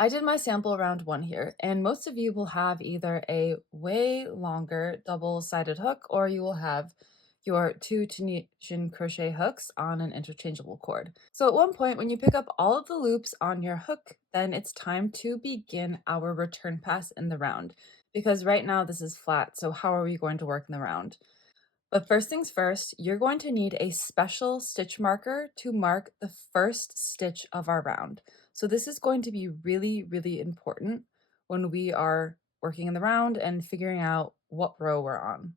I did my sample round 1 here, and most of you will have either a way longer double-sided hook or you will have your 2 Tunisian crochet hooks on an interchangeable cord. So at one point when you pick up all of the loops on your hook, then it's time to begin our return pass in the round, because right now this is flat, so how are we going to work in the round? But first things first, you're going to need a special stitch marker to mark the first stitch of our round. So this is going to be really, really important when we are working in the round and figuring out what row we're on.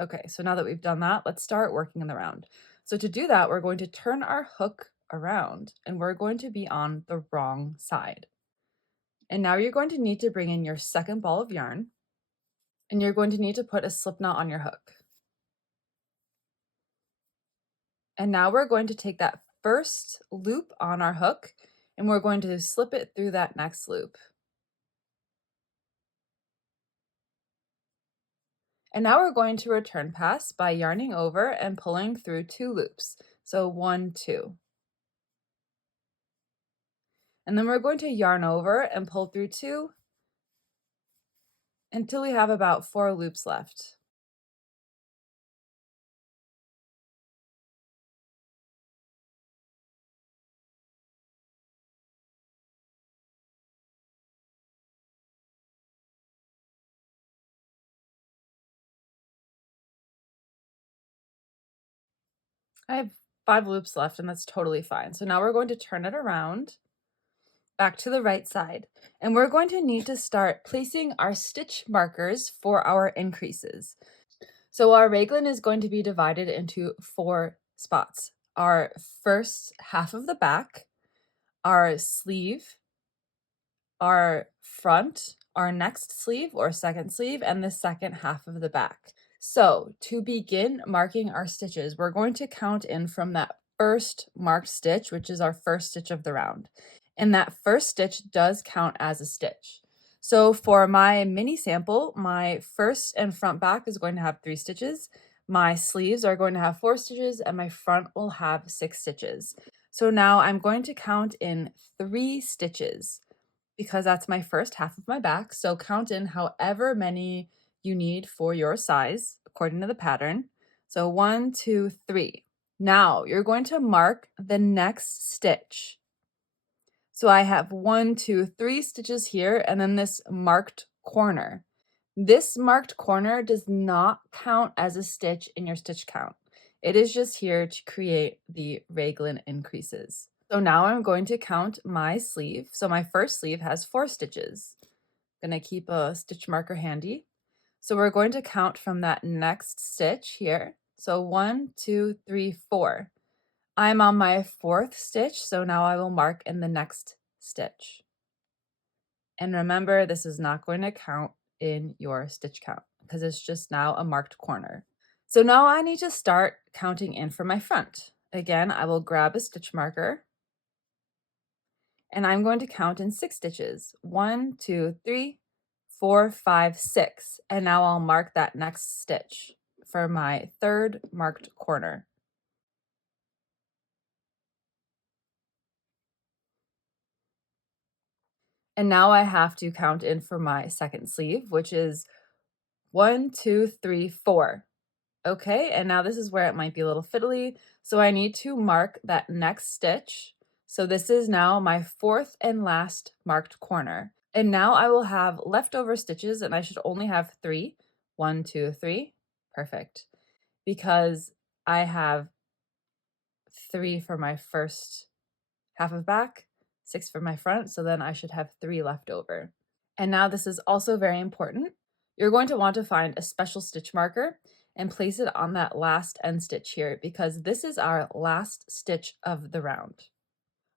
Okay, so now that we've done that, let's start working in the round. So to do that, we're going to turn our hook around and we're going to be on the wrong side. And now you're going to need to bring in your second ball of yarn and you're going to need to put a slip knot on your hook. And now we're going to take that first loop on our hook and we're going to slip it through that next loop. And now we're going to return pass by yarning over and pulling through 2 loops. So 1, 2. And then we're going to yarn over and pull through 2 until we have about 4 loops left. I have 5 loops left and that's totally fine. So now we're going to turn it around back to the right side. And we're going to need to start placing our stitch markers for our increases. So our raglan is going to be divided into 4 spots. Our first half of the back, our sleeve, our front, our next sleeve or second sleeve, and the second half of the back. So to begin marking our stitches, we're going to count in from that first marked stitch, which is our first stitch of the round. And that first stitch does count as a stitch. So for my mini sample, my first and front back is going to have 3 stitches. My sleeves are going to have 4 stitches and my front will have 6 stitches. So now I'm going to count in 3 stitches because that's my first half of my back. So count in however many you need for your size according to the pattern. So 1, 2, 3. Now you're going to mark the next stitch. So I have 1, 2, 3 stitches here and then this marked corner. This marked corner does not count as a stitch in your stitch count. It is just here to create the raglan increases. So now I'm going to count my sleeve. So my first sleeve has 4 stitches. I'm going to keep a stitch marker handy. So we're going to count from that next stitch here. So 1, 2, 3, 4. I'm on my 4th stitch, so now I will mark in the next stitch. And remember, this is not going to count in your stitch count because it's just now a marked corner. So now I need to start counting in for my front. Again, I will grab a stitch marker and I'm going to count in 6 stitches. 1, 2, 3, 4, 5, 6. And now I'll mark that next stitch for my 3rd marked corner. And now I have to count in for my 2nd sleeve, which is 1, 2, 3, 4. Okay, and now this is where it might be a little fiddly. So I need to mark that next stitch. So this is now my 4th and last marked corner. And now I will have leftover stitches and I should only have 3. 1, 2, 3. Perfect. Because I have 3 for my first half of back, 6 for my front, so then I should have 3 left over. And now this is also very important. You're going to want to find a special stitch marker and place it on that last end stitch here because this is our last stitch of the round.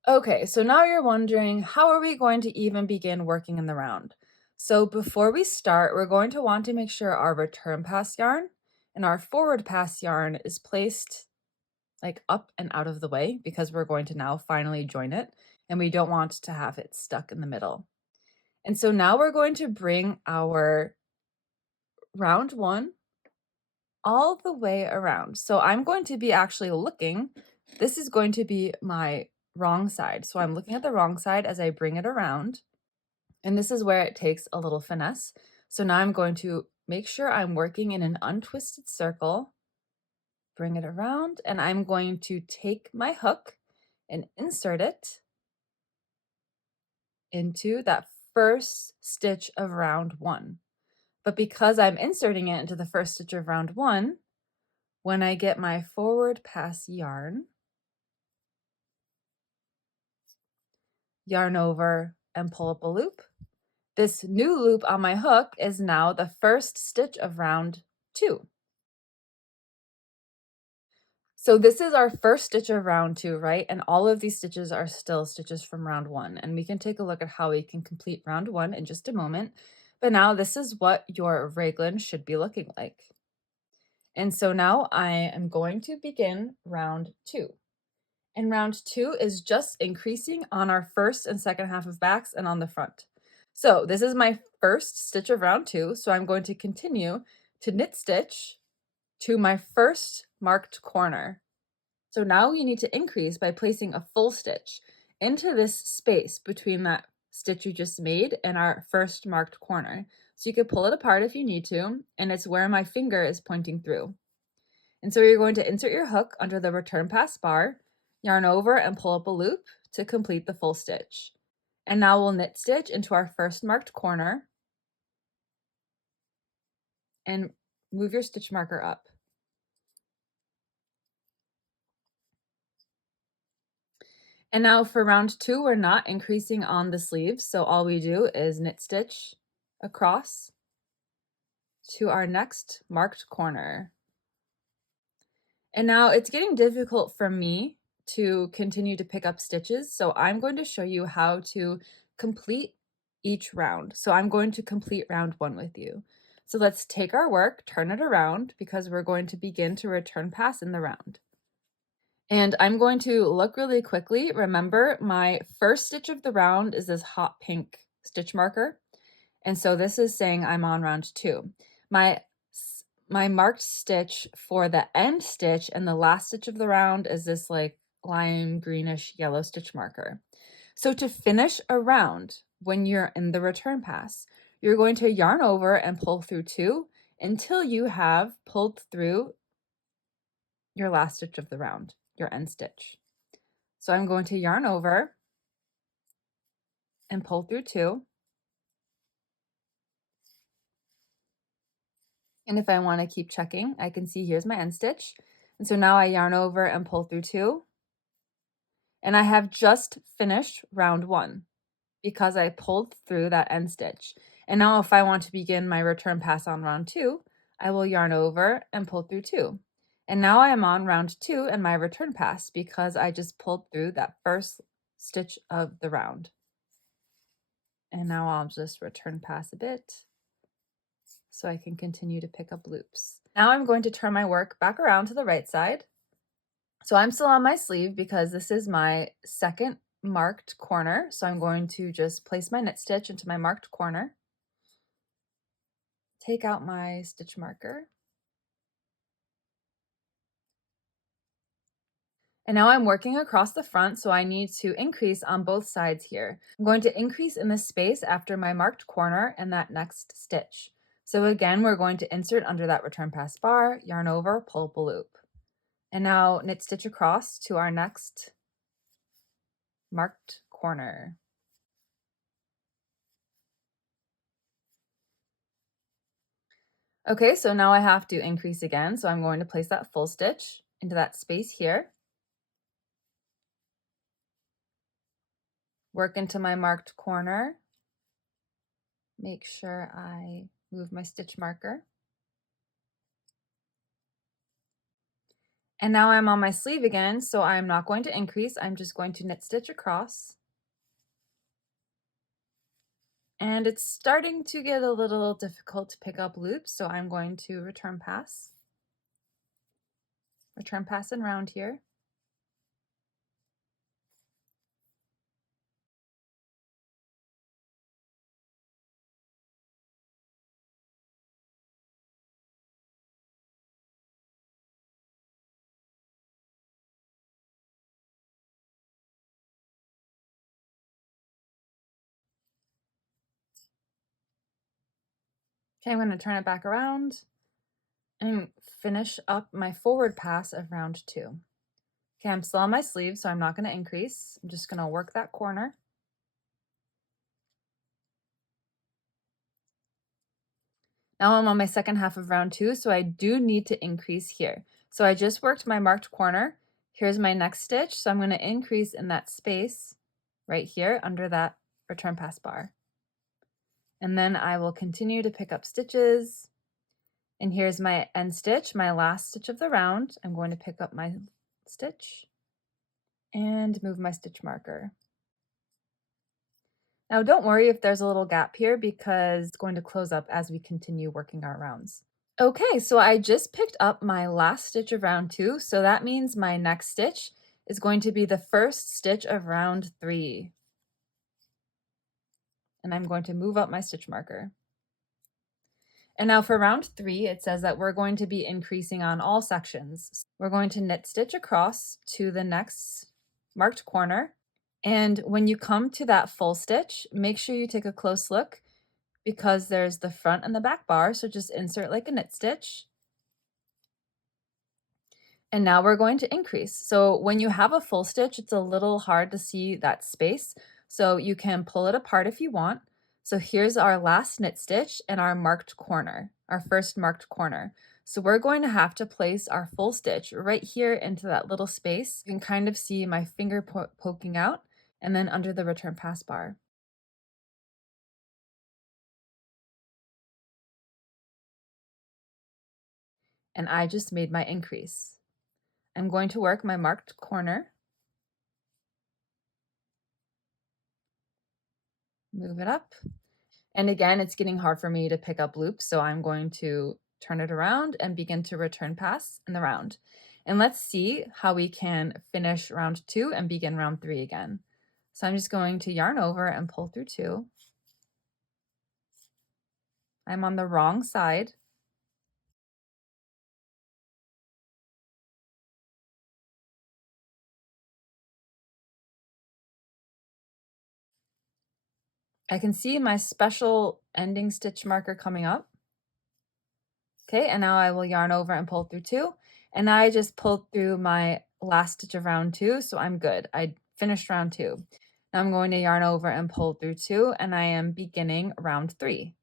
Okay, so now you're wondering, how are we going to even begin working in the round? So before we start, we're going to want to make sure our return pass yarn and our forward pass yarn is placed like up and out of the way because we're going to now finally join it and we don't want to have it stuck in the middle. And so now we're going to bring our round 1 all the way around. So I'm going to be actually looking, this is going to be my wrong side. So I'm looking at the wrong side as I bring it around. And this is where it takes a little finesse. So now I'm going to make sure I'm working in an untwisted circle, bring it around, and I'm going to take my hook and insert it into that first stitch of round 1. But because I'm inserting it into the first stitch of round 1, when I get my forward pass yarn over and pull up a loop, this new loop on my hook is now the first stitch of round 2. So this is our first stitch of round 2, right? And all of these stitches are still stitches from round 1. And we can take a look at how we can complete round 1 in just a moment. But now this is what your raglan should be looking like. And so now I am going to begin round 2. And round 2 is just increasing on our first and second half of backs and on the front. So this is my first stitch of round 2. So I'm going to continue to knit stitch to my first marked corner. So now we need to increase by placing a full stitch into this space between that stitch you just made and our first marked corner. So you could pull it apart if you need to, and it's where my finger is pointing through. And so you're going to insert your hook under the return pass bar, yarn over and pull up a loop to complete the full stitch. And now we'll knit stitch into our first marked corner and move your stitch marker up. And now for round 2, we're not increasing on the sleeves, so all we do is knit stitch across to our next marked corner. And now it's getting difficult for me to continue to pick up stitches, so I'm going to show you how to complete each round. So I'm going to complete round 1 with you. So let's take our work, turn it around, because we're going to begin to return pass in the round. And I'm going to look really quickly. Remember, my first stitch of the round is this hot pink stitch marker. And so this is saying I'm on round 2. My marked stitch for the end stitch and the last stitch of the round is this like lime greenish yellow stitch marker. So to finish a round, when you're in the return pass, you're going to yarn over and pull through 2 until you have pulled through your last stitch of the round, your end stitch. So I'm going to yarn over and pull through 2. And if I want to keep checking, I can see here's my end stitch. And so now I yarn over and pull through 2. And I have just finished round 1 because I pulled through that end stitch. And now if I want to begin my return pass on round 2, I will yarn over and pull through 2. And now I am on round 2 and my return pass because I just pulled through that first stitch of the round. And now I'll just return pass a bit so I can continue to pick up loops. Now I'm going to turn my work back around to the right side. So I'm still on my sleeve because this is my second marked corner. So I'm going to just place my knit stitch into my marked corner, take out my stitch marker, and now I'm working across the front, so I need to increase on both sides here. I'm going to increase in the space after my marked corner and that next stitch. So again, we're going to insert under that return pass bar, yarn over, pull up a loop. And now knit stitch across to our next marked corner. Okay, so now I have to increase again. So I'm going to place that full stitch into that space here. Work into my marked corner. Make sure I move my stitch marker. And now I'm on my sleeve again, so I'm not going to increase. I'm just going to knit stitch across. And it's starting to get a little difficult to pick up loops, so I'm going to return pass and round here. Okay, I'm going to turn it back around and finish up my forward pass of round 2. Okay, I'm still on my sleeve, so I'm not going to increase. I'm just going to work that corner. Now I'm on my second half of round 2, so I do need to increase here. So I just worked my marked corner. Here's my next stitch, so I'm going to increase in that space right here under that return pass bar. And then I will continue to pick up stitches. And here's my end stitch, my last stitch of the round. I'm going to pick up my stitch and move my stitch marker. Now don't worry if there's a little gap here because it's going to close up as we continue working our rounds. Okay, so I just picked up my last stitch of round 2, so that means my next stitch is going to be the first stitch of round 3. And I'm going to move up my stitch marker. And now for round 3, it says that we're going to be increasing on all sections. We're going to knit stitch across to the next marked corner. And when you come to that full stitch, make sure you take a close look because there's the front and the back bar. So just insert like a knit stitch. And now we're going to increase. So when you have a full stitch, it's a little hard to see that space. So you can pull it apart if you want. So here's our last knit stitch and our marked corner, our first marked corner. So we're going to have to place our full stitch right here into that little space. You can kind of see my finger poking out and then under the return pass bar. And I just made my increase. I'm going to work my marked corner, move it up. And again, it's getting hard for me to pick up loops, so I'm going to turn it around and begin to return pass in the round. And let's see how we can finish round 2 and begin round 3 again. So I'm just going to yarn over and pull through 2. I'm on the wrong side. I can see my special ending stitch marker coming up. Okay, and now I will yarn over and pull through 2. And now I just pulled through my last stitch of round 2, so I'm good. I finished round 2. Now I'm going to yarn over and pull through 2, and I am beginning round 3.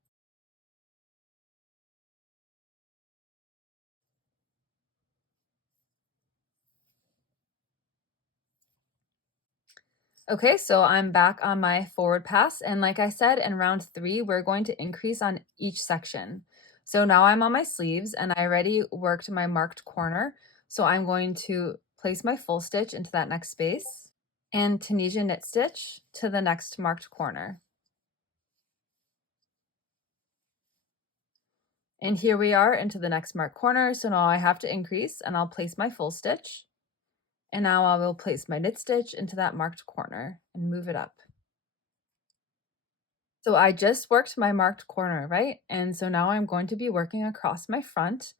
Okay, so I'm back on my forward pass, and like I said, in round 3, we're going to increase on each section. So now I'm on my sleeves, and I already worked my marked corner, so I'm going to place my full stitch into that next space and Tunisian knit stitch to the next marked corner. And here we are into the next marked corner, so now I have to increase, and I'll place my full stitch. And now I will place my knit stitch into that marked corner and move it up. So I just worked my marked corner, right? And so now I'm going to be working across my front.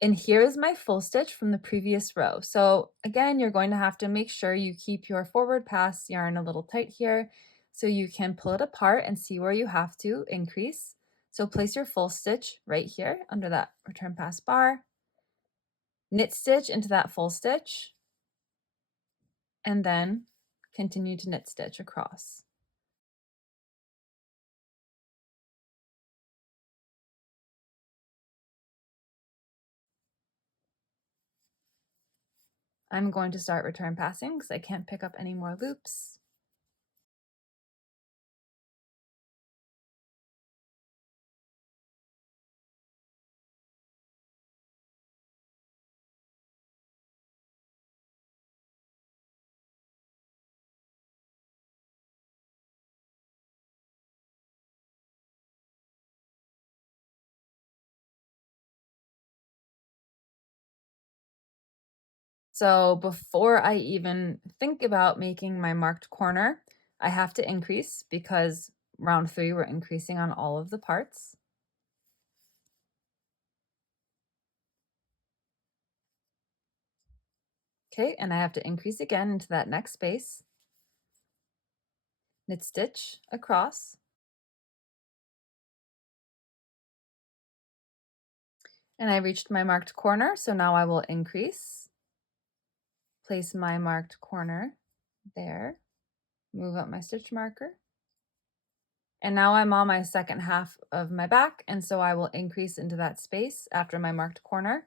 And here is my full stitch from the previous row. So again, you're going to have to make sure you keep your forward pass yarn a little tight here so you can pull it apart and see where you have to increase. So place your full stitch right here under that return pass bar, knit stitch into that full stitch, and then continue to knit stitch across. I'm going to start return passing because I can't pick up any more loops. So before I even think about making my marked corner, I have to increase because round 3 we're increasing on all of the parts. Okay, and I have to increase again into that next space, knit stitch across, And I reached my marked corner, so now I will increase, place my marked corner there, move up my stitch marker, and now I'm on my second half of my back, and so I will increase into that space after my marked corner.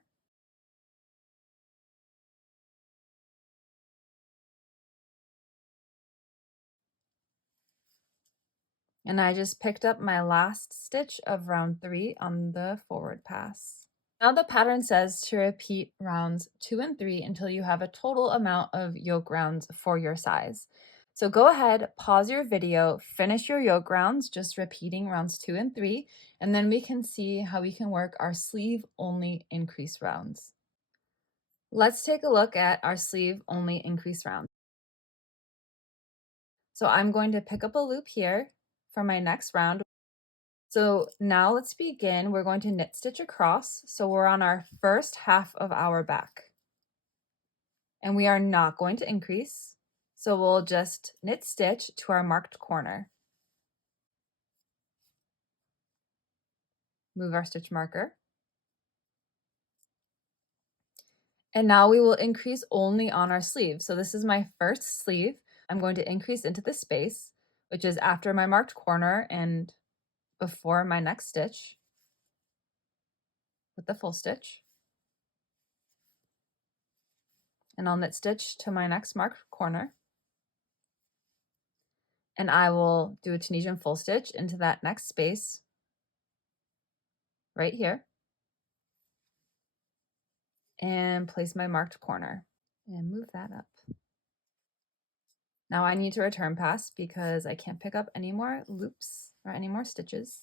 And I just picked up my last stitch of round 3 on the forward pass. Now the pattern says to repeat rounds 2 and 3 until you have a total amount of yoke rounds for your size. So go ahead, pause your video, finish your yoke rounds, just repeating rounds 2 and 3, and then we can see how we can work our sleeve only increase rounds. Let's take a look at our sleeve only increase round. So I'm going to pick up a loop here for my next round. So now let's begin. We're going to knit stitch across. So we're on our first half of our back. And we are not going to increase. So we'll just knit stitch to our marked corner. Move our stitch marker. And now we will increase only on our sleeve. So this is my first sleeve. I'm going to increase into the space, which is after my marked corner and before my next stitch with the full stitch. And I'll knit stitch to my next marked corner. And I will do a Tunisian full stitch into that next space right here and place my marked corner and move that up. Now I need to return pass because I can't pick up any more loops or any more stitches.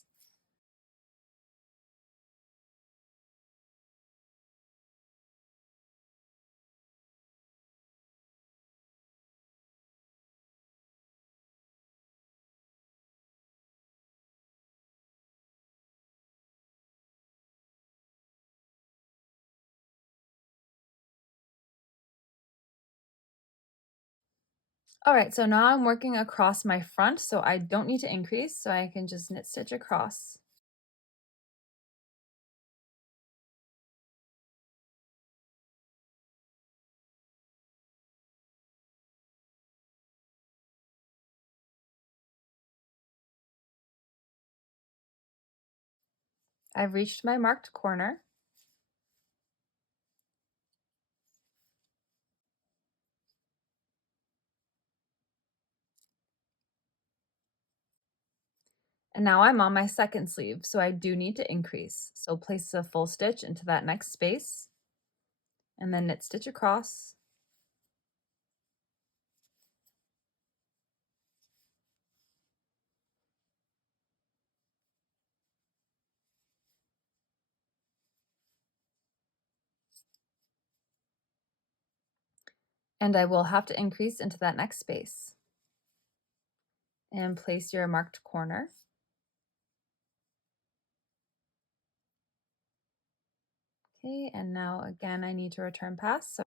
All right, so now I'm working across my front, so I don't need to increase, so I can just knit stitch across. I've reached my marked corner. And now I'm on my second sleeve, so I do need to increase. So place a full stitch into that next space and then knit stitch across. And I will have to increase into that next space and place your marked corner. Okay, and now again, I need to return pass. So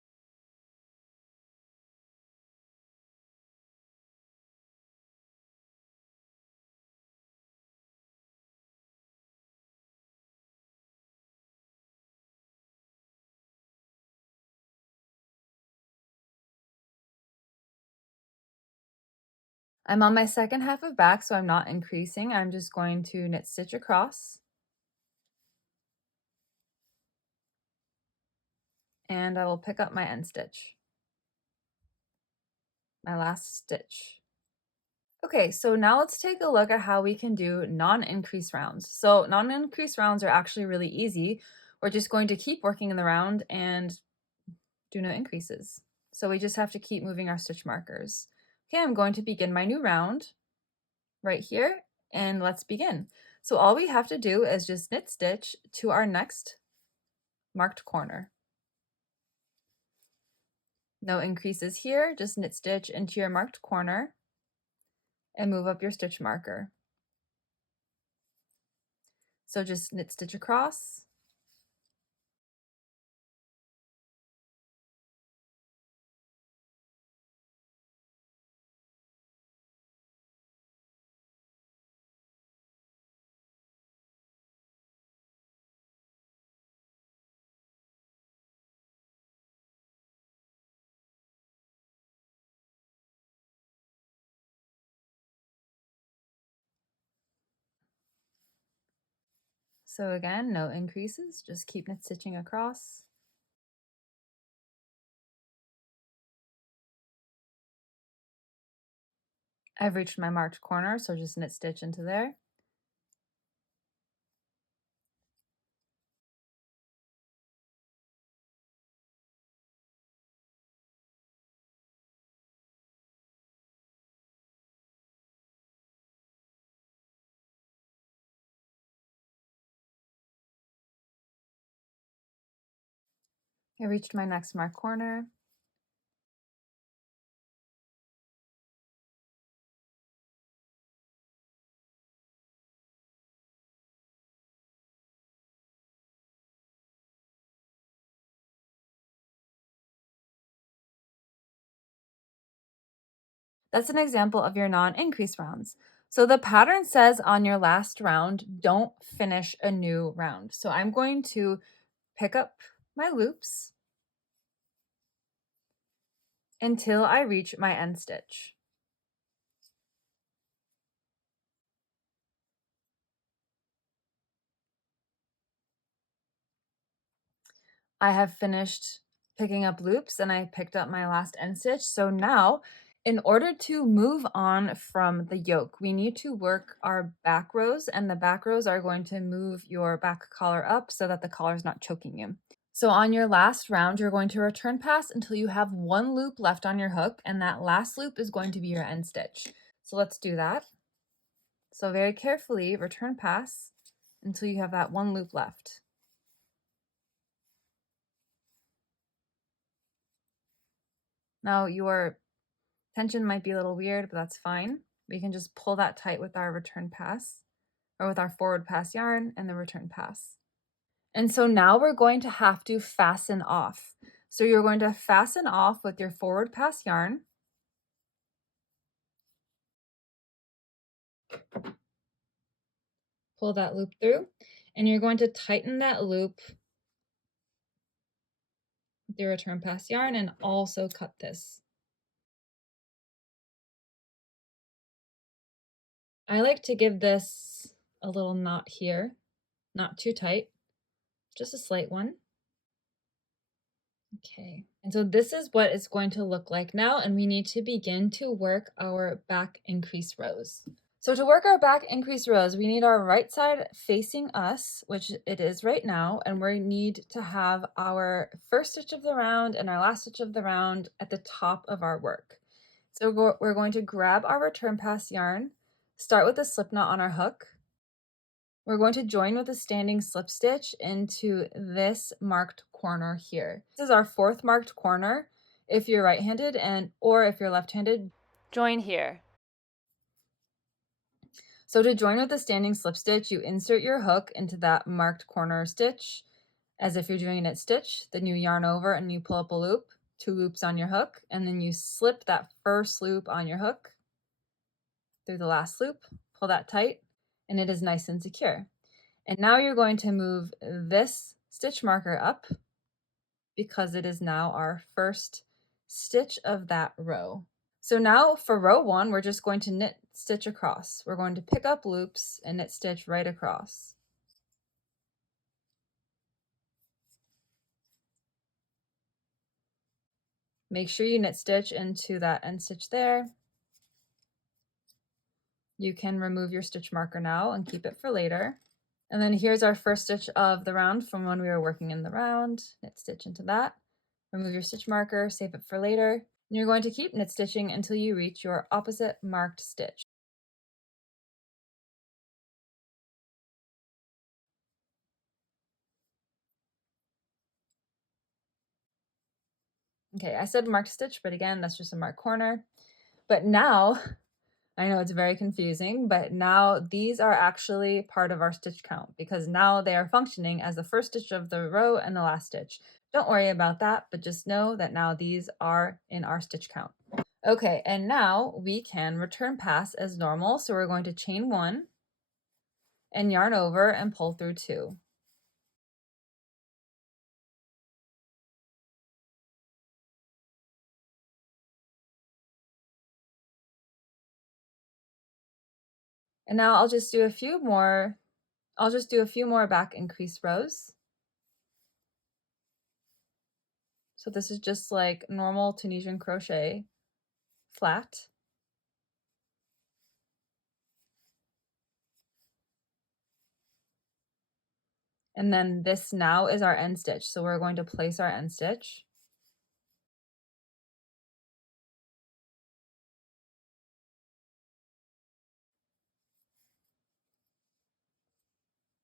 I'm on my second half of back, so I'm not increasing. I'm just going to knit stitch across. And I will pick up my end stitch, my last stitch. Okay, so now let's take a look at how we can do non-increase rounds. So non-increase rounds are actually really easy. We're just going to keep working in the round and do no increases. So we just have to keep moving our stitch markers. Okay, I'm going to begin my new round right here, and let's begin. So all we have to do is just knit stitch to our next marked corner. No increases here, just knit stitch into your marked corner and move up your stitch marker. So just knit stitch across. So again, no increases, just keep knit stitching across. I've reached my marked corner, so just knit stitch into there. I reached my next marked corner. That's an example of your non-increase rounds. So the pattern says on your last round, don't finish a new round. So I'm going to pick up my loops until I reach my end stitch. I have finished picking up loops and I picked up my last end stitch. So now, in order to move on from the yoke, we need to work our back rows, and the back rows are going to move your back collar up so that the collar is not choking you. So on your last round, you're going to return pass until you have one loop left on your hook, and that last loop is going to be your end stitch. So let's do that. So very carefully return pass until you have that one loop left. Now your tension might be a little weird, but that's fine. We can just pull that tight with our return pass, or with our forward pass yarn and the return pass. And so now we're going to have to fasten off. So you're going to fasten off with your forward pass yarn. Pull that loop through, and you're going to tighten that loop with your return pass yarn and also cut this. I like to give this a little knot here, not too tight, just a slight one. Okay, and so this is what it's going to look like now, and we need to begin to work our back increase rows. So to work our back increase rows, we need our right side facing us, which it is right now, and we need to have our first stitch of the round and our last stitch of the round at the top of our work. So we're going to grab our return pass yarn, start with a slip knot on our hook. We're going to join with a standing slip stitch into this marked corner here. This is our fourth marked corner. If you're right-handed or if you're left-handed, join here. So to join with a standing slip stitch, you insert your hook into that marked corner stitch as if you're doing a knit stitch. Then you yarn over and you pull up a loop, 2 loops on your hook, and then you slip that first loop on your hook through the last loop, pull that tight, and it is nice and secure. And now you're going to move this stitch marker up because it is now our first stitch of that row. So now for row 1, we're just going to knit stitch across. We're going to pick up loops and knit stitch right across. Make sure you knit stitch into that end stitch there. You can remove your stitch marker now and keep it for later. And then here's our first stitch of the round from when we were working in the round. Knit stitch into that. Remove your stitch marker, save it for later. And you're going to keep knit stitching until you reach your opposite marked stitch. Okay, I said marked stitch, but again, that's just a marked corner. But now, I know it's very confusing, but now these are actually part of our stitch count because now they are functioning as the first stitch of the row and the last stitch. Don't worry about that, but just know that now these are in our stitch count. Okay, and now we can return pass as normal. So we're going to chain 1 and yarn over and pull through 2. And now I'll just do a few more I'll just do a few more back increase rows. So this is just like normal Tunisian crochet, flat. And then this now is our end stitch. So we're going to place our end stitch.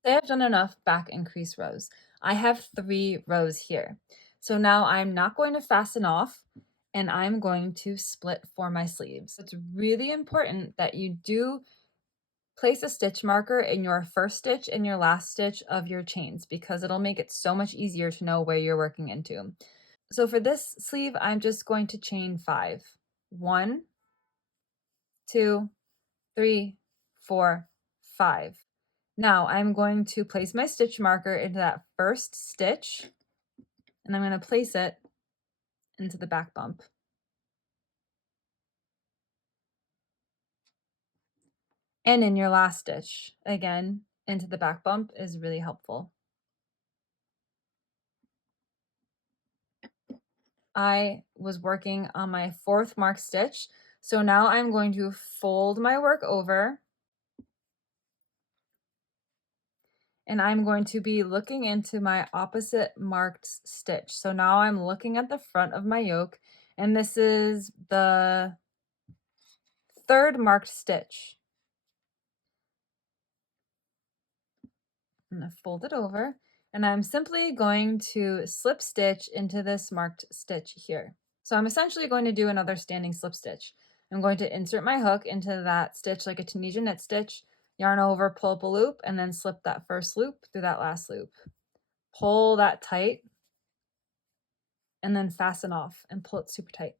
Say I've done enough back increase rows. I have 3 rows here. So now I'm not going to fasten off and I'm going to split for my sleeves. It's really important that you do place a stitch marker in your first stitch and your last stitch of your chains because it'll make it so much easier to know where you're working into. So for this sleeve, I'm just going to chain 5. 1, 2, 3, 4, 5. Now I'm going to place my stitch marker into that first stitch and I'm going to place it into the back bump. And in your last stitch, again, into the back bump is really helpful. I was working on my 4th marked stitch, so now I'm going to fold my work over and I'm going to be looking into my opposite marked stitch. So now I'm looking at the front of my yoke and this is the 3rd marked stitch. I'm going to fold it over and I'm simply going to slip stitch into this marked stitch here. So I'm essentially going to do another standing slip stitch. I'm going to insert my hook into that stitch like a Tunisian knit stitch, yarn over, pull up a loop, and then slip that first loop through that last loop. Pull that tight and then fasten off and pull it super tight.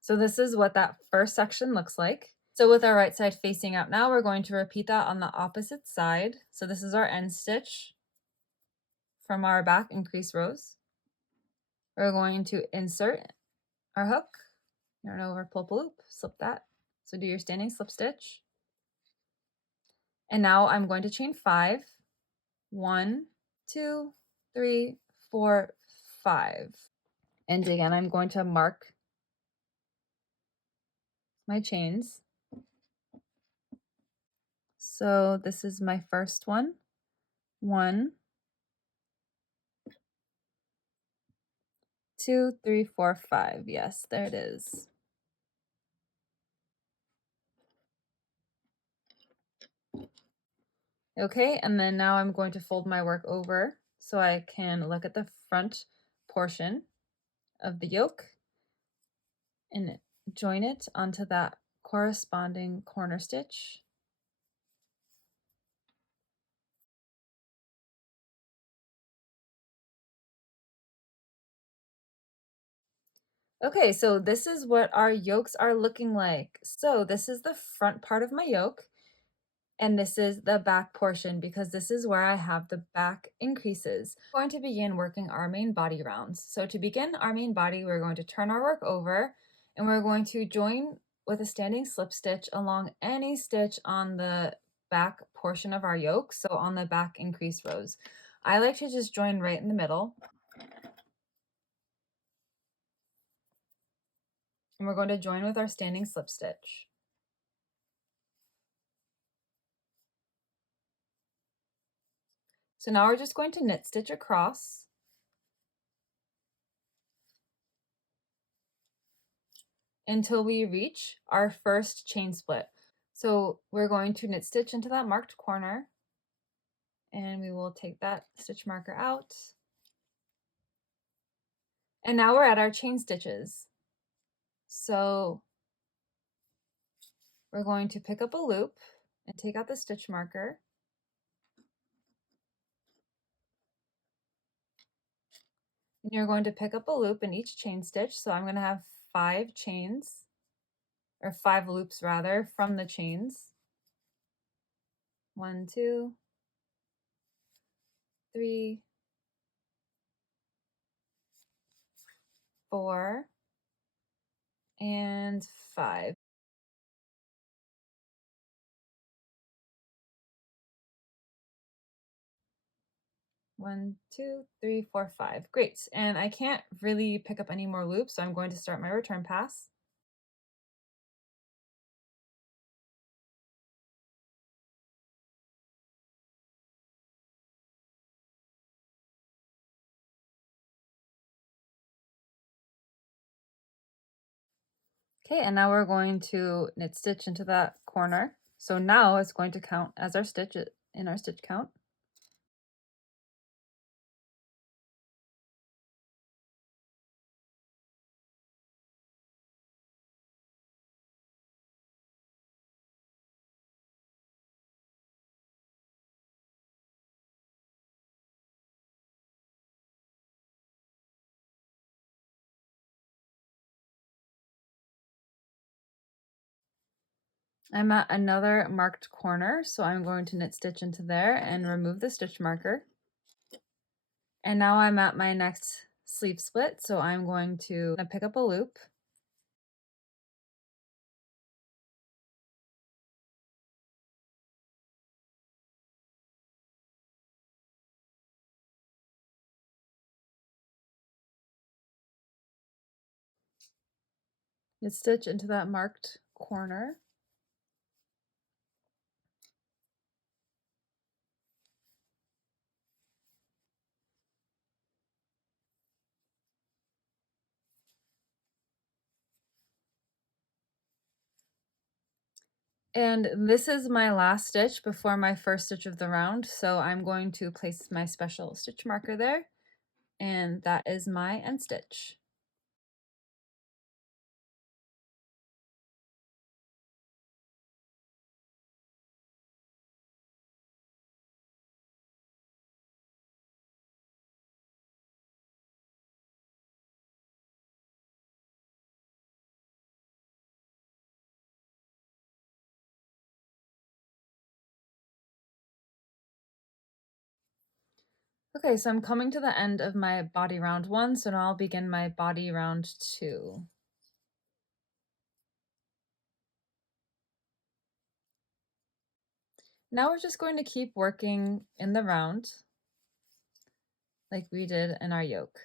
So this is what that first section looks like. So with our right side facing out now, we're going to repeat that on the opposite side. So this is our end stitch from our back increase rows. We're going to insert our hook, yarn over, pull up a loop, slip that. So do your standing slip stitch. And now I'm going to chain 5. 1, 2, 3, 4, 5. And again, I'm going to mark my chains. So this is my first one. 1, 2, 3, 4, 5. Yes, there it is. Okay, and then now I'm going to fold my work over so I can look at the front portion of the yoke and join it onto that corresponding corner stitch. Okay, so this is what our yokes are looking like. So this is the front part of my yoke, and this is the back portion because this is where I have the back increases. We're going to begin working our main body rounds. So to begin our main body, we're going to turn our work over and we're going to join with a standing slip stitch along any stitch on the back portion of our yoke, so on the back increase rows. I like to just join right in the middle. And we're going to join with our standing slip stitch. So now we're just going to knit stitch across until we reach our first chain split. So we're going to knit stitch into that marked corner and we will take that stitch marker out. And now we're at our chain stitches. So we're going to pick up a loop and take out the stitch marker. And you're going to pick up a loop in each chain stitch. So I'm going to have 5 chains, or 5 loops rather, from the chains. 1, 2, 3, 4, and 5. 1, 2, 3, 4, 5. Great. And I can't really pick up any more loops, so I'm going to start my return pass. Okay, and now we're going to knit stitch into that corner. So now it's going to count as our stitch in our stitch count. I'm at another marked corner, so I'm going to knit stitch into there and remove the stitch marker. And now I'm at my next sleeve split, so I'm going to pick up a loop. Knit stitch into that marked corner. And this is my last stitch before my first stitch of the round, so I'm going to place my special stitch marker there, and that is my end stitch. Okay, so I'm coming to the end of my body round 1, so now I'll begin my body round 2. Now we're just going to keep working in the round like we did in our yoke.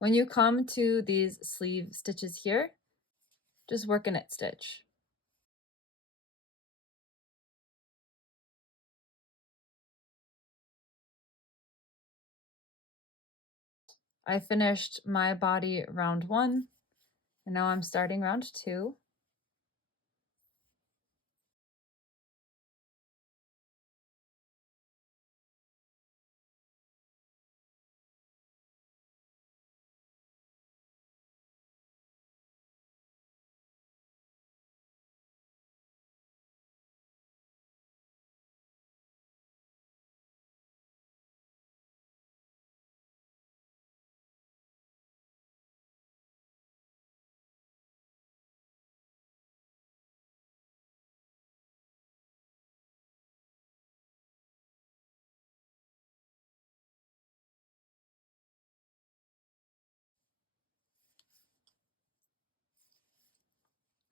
When you come to these sleeve stitches here, just work a knit stitch. I finished my body round 1, and now I'm starting round 2.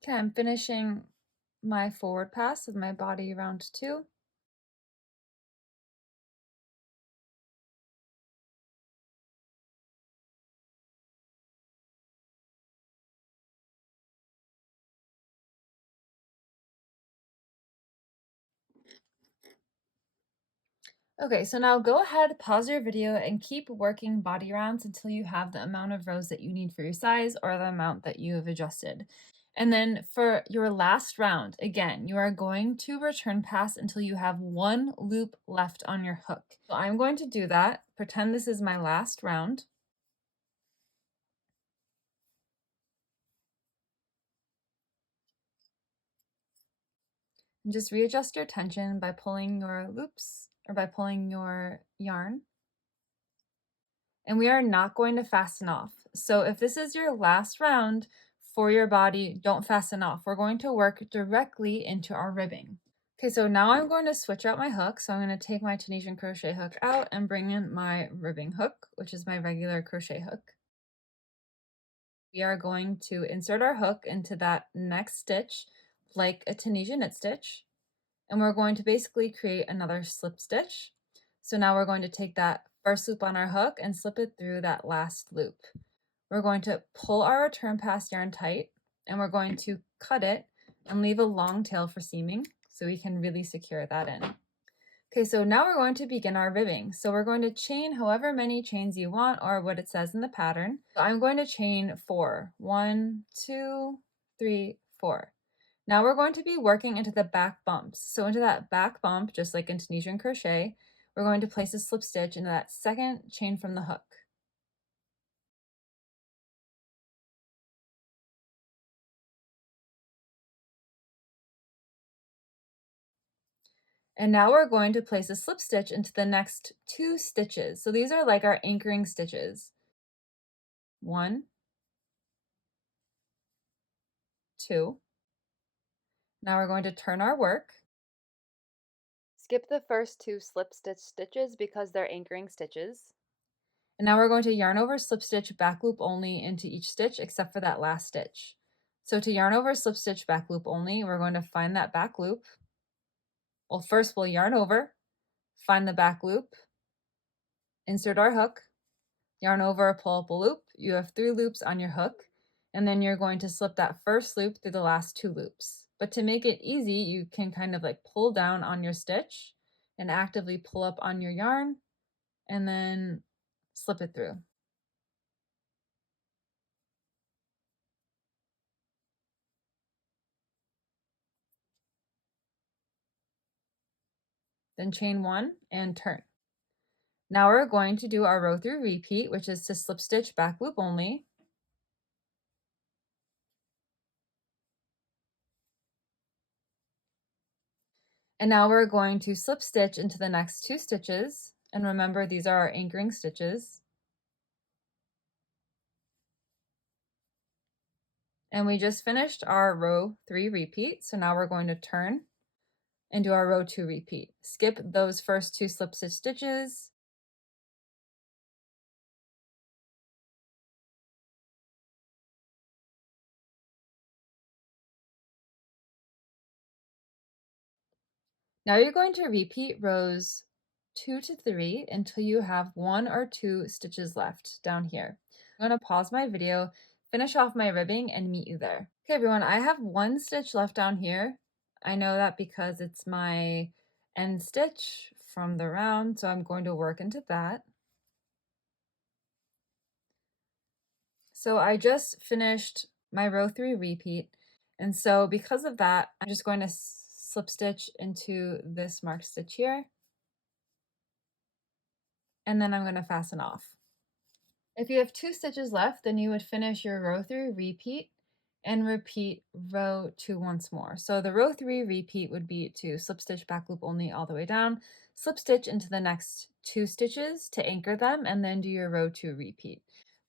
Okay, I'm finishing my forward pass of my body round 2. Okay, so now go ahead, pause your video, and keep working body rounds until you have the amount of rows that you need for your size or the amount that you have adjusted. And then for your last round, again, you are going to return pass until you have 1 loop left on your hook. So I'm going to do that. Pretend this is my last round. And just readjust your tension by pulling your loops or by pulling your yarn. And we are not going to fasten off. So if this is your last round for your body, don't fasten off. We're going to work directly into our ribbing. Okay, so now I'm going to switch out my hook. So I'm going to take my Tunisian crochet hook out and bring in my ribbing hook, which is my regular crochet hook. We are going to insert our hook into that next stitch like a Tunisian knit stitch. and we're going to basically create another slip stitch. So now we're going to take that first loop on our hook and slip it through that last loop. We're going to pull our return pass yarn tight, and we're going to cut it and leave a long tail for seaming so we can really secure that in. Okay, so now we're going to begin our ribbing. So we're going to chain however many chains you want, or what it says in the pattern. So I'm going to chain 4. 1, 2, 3, 4. Now we're going to be working into the back bumps. So into that back bump, just like in Tunisian crochet, we're going to place a slip stitch into that second chain from the hook. And now we're going to place a slip stitch into the next 2 stitches. So these are like our anchoring stitches. 1, 2. Now we're going to turn our work. Skip the first 2 slip stitch stitches because they're anchoring stitches. And now we're going to yarn over, slip stitch, back loop only into each stitch except for that last stitch. So to yarn over, slip stitch, back loop only, we're going to find that back loop. Well, first we'll yarn over, find the back loop, insert our hook, yarn over, pull up a loop. You have 3 loops on your hook, and then you're going to slip that first loop through the last 2 loops. But to make it easy, you can kind of like pull down on your stitch and actively pull up on your yarn and then slip it through. Then chain 1 and turn. Now we're going to do our row through repeat, which is to slip stitch, back loop only. And now we're going to slip stitch into the next 2 stitches. And remember, these are our anchoring stitches. And we just finished our row 3 repeat. So now we're going to turn and do our row 2 repeat. Skip those first 2 slip stitch stitches. Now you're going to repeat rows 2 to 3 until you have 1 or 2 stitches left down here. I'm going to pause my video, finish off my ribbing, and meet you there. Okay, everyone, I have 1 stitch left down here. I know that because it's my end stitch from the round, so I'm going to work into that. So I just finished my row 3 repeat, and so because of that, I'm just going to slip stitch into this marked stitch here, and then I'm going to fasten off. If you have 2 stitches left, then you would finish your row 3 repeat and repeat row 2 once more. So the row 3 repeat would be to slip stitch, back loop only all the way down, slip stitch into the next 2 stitches to anchor them, and then do your row 2 repeat.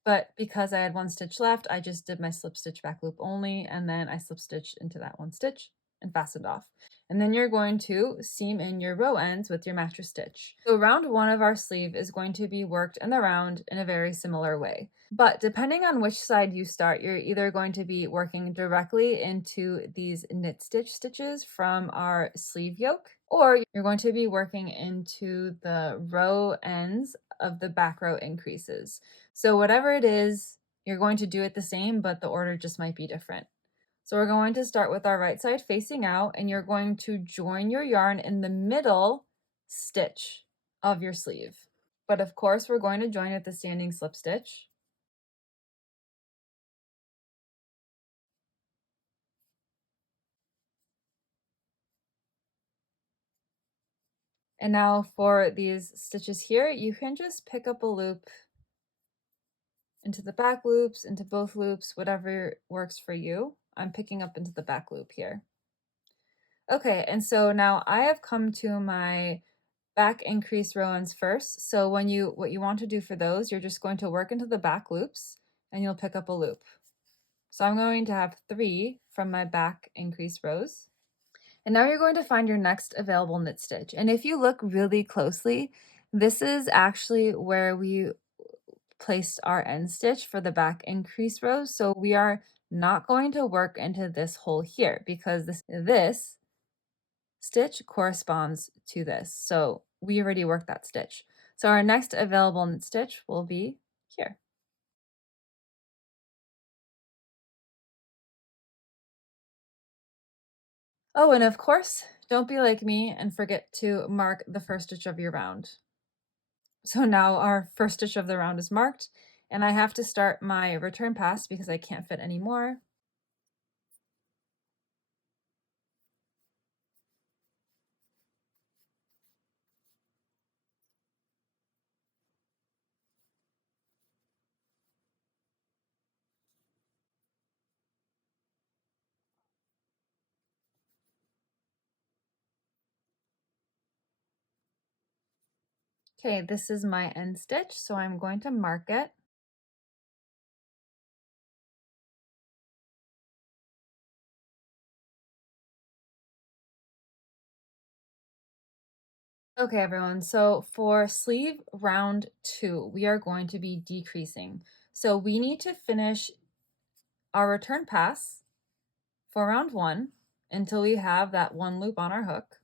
But because I had 1 stitch left, I just did my slip stitch, back loop only, and then I slip stitched into that 1 stitch and fastened off. And then you're going to seam in your row ends with your mattress stitch. So round 1 of our sleeve is going to be worked in the round in a very similar way. But depending on which side you start, you're either going to be working directly into these knit stitch stitches from our sleeve yoke, or you're going to be working into the row ends of the back row increases. So whatever it is, you're going to do it the same, but the order just might be different. So we're going to start with our right side facing out, and you're going to join your yarn in the middle stitch of your sleeve. But of course, we're going to join at the standing slip stitch. And now for these stitches here, you can just pick up a loop into the back loops, into both loops, whatever works for you. I'm picking up into the back loop here. Okay, and so now I have come to my back increase row ends first. So what you want to do for those, you're just going to work into the back loops and you'll pick up a loop. So I'm going to have 3 from my back increase rows. And now you're going to find your next available knit stitch. And if you look really closely, this is actually where we placed our end stitch for the back increase rows. So we are not going to work into this hole here because this stitch corresponds to this. So we already worked that stitch. So our next available knit stitch will be here. Oh, and of course, don't be like me and forget to mark the first stitch of your round. So now our first stitch of the round is marked, and I have to start my return pass because I can't fit any more. Okay, this is my end stitch, so I'm going to mark it. Okay, everyone, so for sleeve round 2, we are going to be decreasing. So we need to finish our return pass for round 1 until we have that 1 loop on our hook.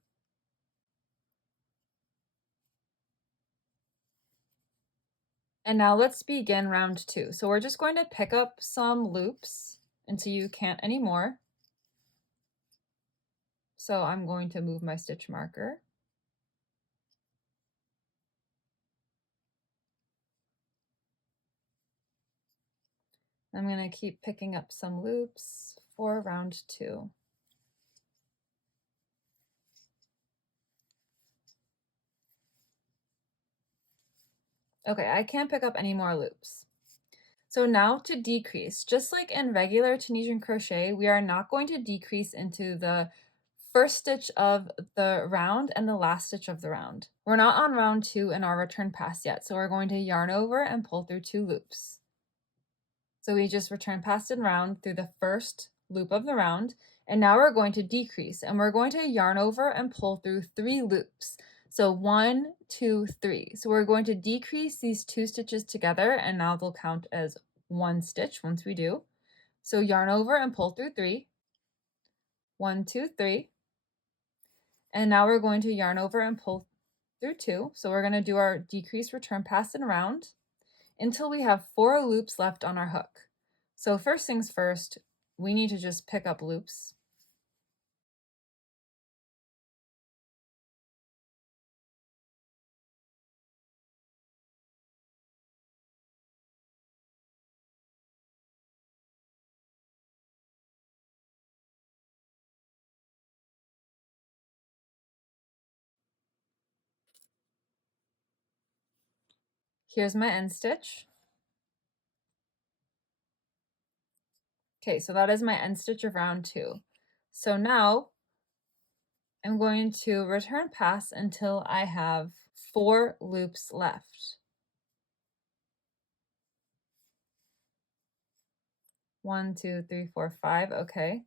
And now let's begin round 2. So we're just going to pick up some loops until you can't anymore. So I'm going to move my stitch marker. I'm going to keep picking up some loops for round 2. Okay, I can't pick up any more loops. So now to decrease, just like in regular Tunisian crochet, we are not going to decrease into the first stitch of the round and the last stitch of the round. We're not on round 2 in our return pass yet, so we're going to yarn over and pull through 2 loops. So we just return past and round through the first loop of the round, and now we're going to decrease, and we're going to yarn over and pull through 3 loops. So 1, 2, 3. So we're going to decrease these 2 stitches together, and now they'll count as 1 stitch once we do. So yarn over and pull through 3. 1, 2, 3. And now we're going to yarn over and pull through 2. So we're going to do our decrease, return, pass, and round until we have 4 loops left on our hook. So first things first, we need to just pick up loops. Here's my end stitch. Okay, so that is my end stitch of round 2. So now I'm going to return pass until I have 4 loops left. 1, 2, 3, 4, 5, okay.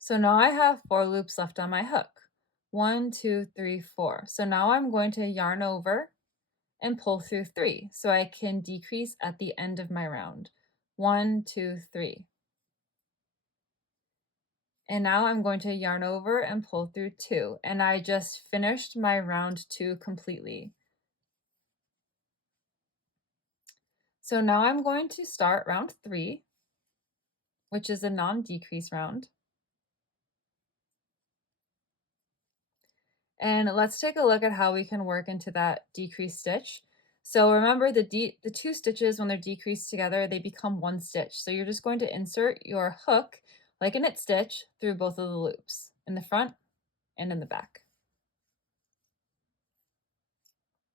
So now I have 4 loops left on my hook. 1, 2, 3, 4. So now I'm going to yarn over and pull through 3 so I can decrease at the end of my round. 1, 2, 3. And now I'm going to yarn over and pull through 2, and I just finished my round 2 completely. So now I'm going to start round 3, which is a non-decrease round. And let's take a look at how we can work into that decrease stitch. So remember the 2 stitches, when they're decreased together, they become 1 stitch. So you're just going to insert your hook like a knit stitch through both of the loops, in the front and in the back.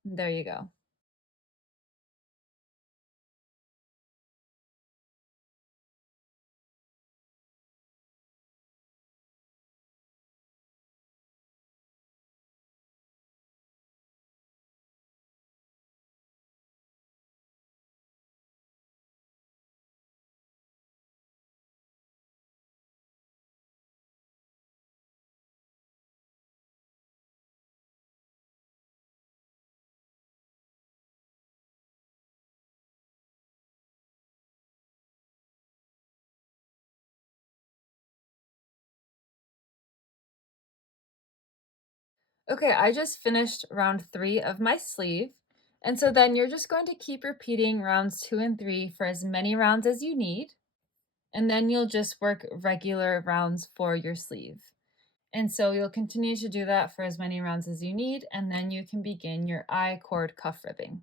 There you go. Okay, I just finished round 3 of my sleeve. And so then you're just going to keep repeating rounds 2 and 3 for as many rounds as you need. And then you'll just work regular rounds for your sleeve. And so you'll continue to do that for as many rounds as you need, and then you can begin your I-cord cuff ribbing.